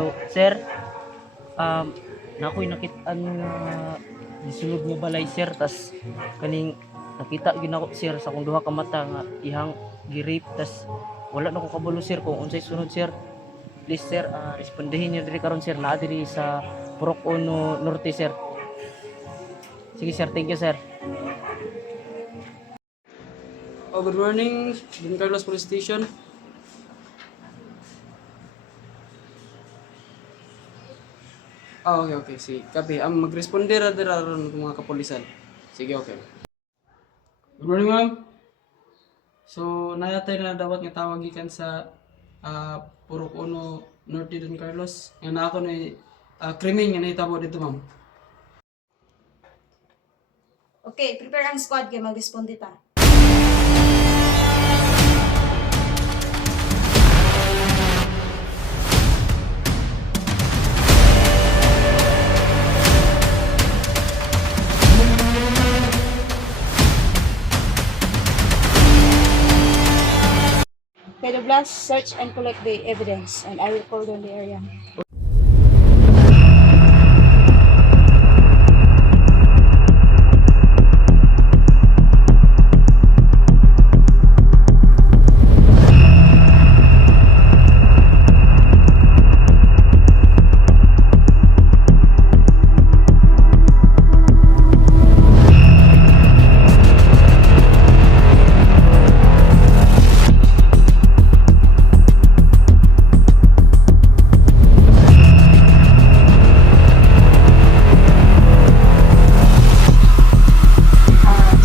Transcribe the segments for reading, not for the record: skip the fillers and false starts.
Hello, sir. Nakoy nakit-an nga gisulod nga balay sir tas kaning nakita gyud ako sir sa akong duha ka mata nga ihang gi-rape tas wala na ko kabalo sir kung unsay sunod sir. Please sir, respondahin niyo diri karon sir naa diri sa Purok Uno Norte sir. Sige sir, thank you sir. Oh, good morning, Don Carlos Police Station. Okay, okay, sige. Copy. Mag-responder na dira ron mga kapulisan. Sige, okay. Good morning, ma'am. So, nayatay na dapat nga tawag gikan sa Purok Uno Norte Don Carlos. Nga na ako na krimen nga nahitabo dito, ma'am. Okay, prepare ang squad kay mag-responde ta. Pedro Blas, search and collect the evidence, and I will cordon the area.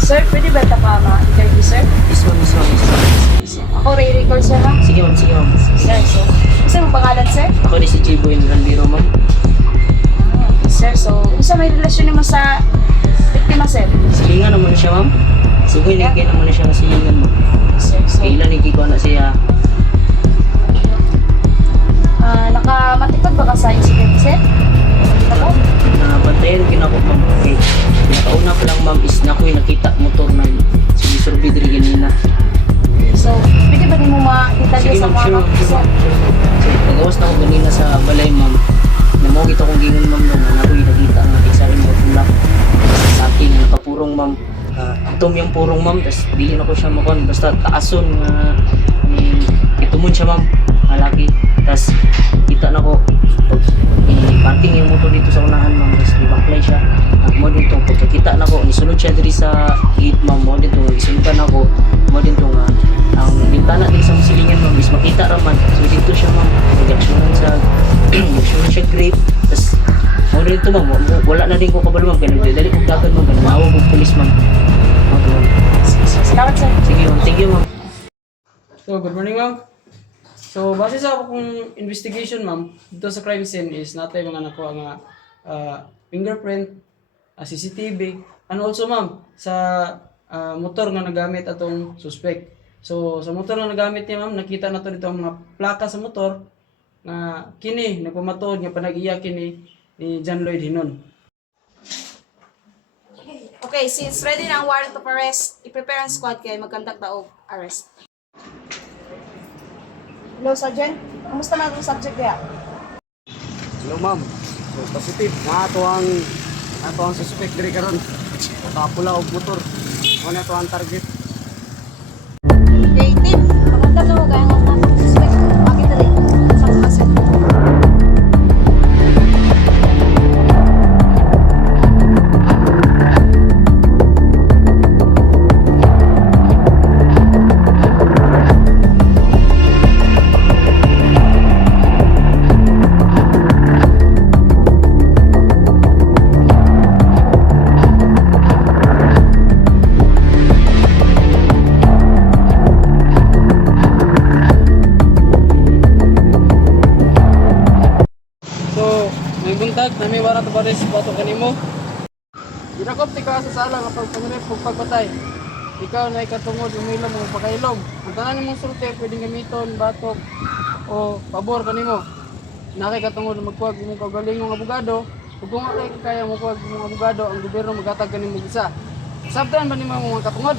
Sir, pwede ba ito pa ma-interview, sir? This one. Ako re-record, sir, ha? Sige ma'am, sige ma'am. Sir, so, isa mong pangalan, sir? Ako ni si Jiboy Ranbiro ma'am. Sir, so, isa may relasyon naman sa biktima, sir? Silingan naman na siya ma'am. Sugoy nigay naman na siya nga silingan ma'am. Sir, so, Kailan nagkikuha na siya. nakamatikod ba ka sa incident, sir? Ako? Nabantayan ginako ma'am. Okay. Pinakauna pa lang ma'am is nakoy nakita motor na sumisurbi diri ganina. So, pwede ba di mo ma-detalye Sige sa ma'am, mga sure, mga sure sir? ma'am. So, pagawas na ako ganina sa balay ma'am. Namawag ito kong gingon ma'am na nakoy nakita ang iksarin mo tulak. Laki na nakapurong ma'am. Itom yung purong ma'am, tas dili na ko siya makon. Basta taason nga itumon siya ma'am. Malaki. Tas kita na ko pag i-parking yung motor dito sa unahan ma'am. Tas i-backlight siya. Mo din to pagkakita na ko nisunod siya diri sa gate ma'am. Mo din to isundan ako. Mo din to nga ang bintana din sa silingan ma'am is makita ra man. So dito siya ma'am. Reaksyonan sa reaksyonan siya grape. Tas mo din to ma'am. Wala na din ko kabalo ma'am. Kaya dali ko dagan ma'am. Kaya maawag ko pulis ma'am. Salamat, sir. Sige ma'am. Thank you ma'am. So, good morning, ma'am. So, base sa akong investigation, ma'am, dito sa crime scene is natay mga nakuha nga fingerprint, CCTV, and also, ma'am, sa motor nga nagamit atong suspect. So, sa motor nga nagamit niya, ma'am, nakita na to dito ang mga plaka sa motor nga kini, nagpamatuod nga panag-iya kini ni John Lloyd Hinon. Okay, since ready na ang warrant of arrest, i-prepare ang squad kay mag-conduct na og arrest. Hello, Sergeant. Kumusta na itong subject kaya? Hello ma'am. So positive na ato ang suspect diri karon. Nakapula og motor. Ano ato ang target? Okay, team. Maganda na mo kaya nga suspect. Bakit dali? Sa kaset. May buntag na may warrant of arrest pa ito kanimo. Ginakop ti ka sa sala nga pagpangrep ug pagpatay. Ikaw na ikatungod umilom o pakailom. Ang tanan nimong sulti pwedeng gamiton batok o pabor kanimo. Nakay katungod magkuwag imong kaugalingong abogado. Ug kung kaya mo kuwag imong abogado, ang gobyerno maghatag kanimo isa. Sabtan ba nimo mga katungod?